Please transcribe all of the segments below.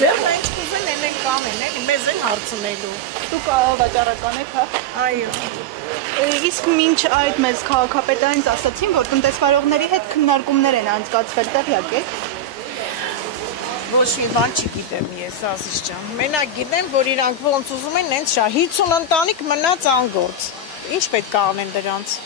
Ձեռն ինչ կուզեն են կանեն, էլի մեզ են հարցնելու։ Դուք վաճառական եք, հա։ Այո։ Իսկ մինչ այդ մեզ քաղաքապետարից ասացին, որ տնտեսվարողների հետ քննարկումներ են անցկացվել, տեղյակ եք։ Ոչ մի բան չգիտեմ ես, Ազիզ ջան։ Մենակ գիտեմ, որ իրանք ոնց ուզում են, հենց 50 ընտանիք մնաց անգործ։ Ինչ պետք է անեն դրանց։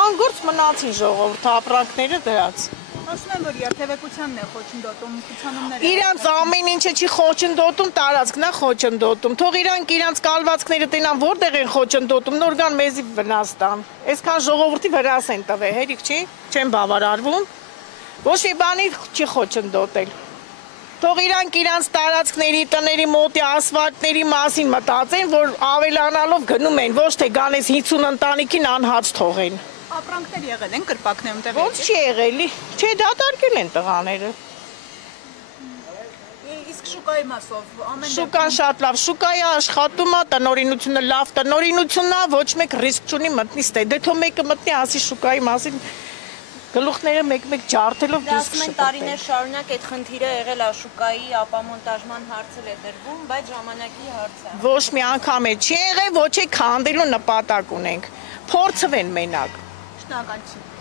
Անգործ մնացին ժողովուրդը ապրանքները դրած։ Ասում են, որ երթևեկությանն է խոչընդոտում, ցուցանումները։ Իրանց ամեն ինչը չի խոչընդոտում, տարածքն է խոչընդոտում։ Թող իրանք իրանց կալվածքները տենան որտեղ են խոչընդոտում, նոր գան մեզի վնաս տան։ Այսքան ժողովրդի վրաս են տվել, հերիք չի, չեն բավարարվում։ Ոչ մի բանի չի խոչընդոտել։ Թող իրանք իրանց տարածքների, տների մոտի ասֆալտների մասին մտածեն, որ ավելանալով գնում են, ոչ թե գանես 50 ընտանիքին անհաց թողեն։ Ապրանքներ եղել են կրպակներում տեղի։ Ոնց չի եղել, չէ դատարկել են տղաները։ Իսկ շուկայի մասով ամեն Շուկան շատ լավ, շուկայի աշխատում է, տնօրինությունը լավ, տնօրինությունն է, ոչ մեկ ռիսկ չունի մտնի ստե։ Դե թող մեկը մտնի ասի շուկայի մասին գլուխները մեկ-մեկ ջարդելով դուրս շպրտել։ Տարիներ շարունակ այդ խնդիրը եղել է շուկայի ապամոնտաժման հարցը է դրվում, բայց ժամանակի հարց է։ Ոչ մի անգամ չի եղել, ոչ է քանդելու նպատակ ունենք։ Փորձվեն մենակ։ շնորհակալ չի։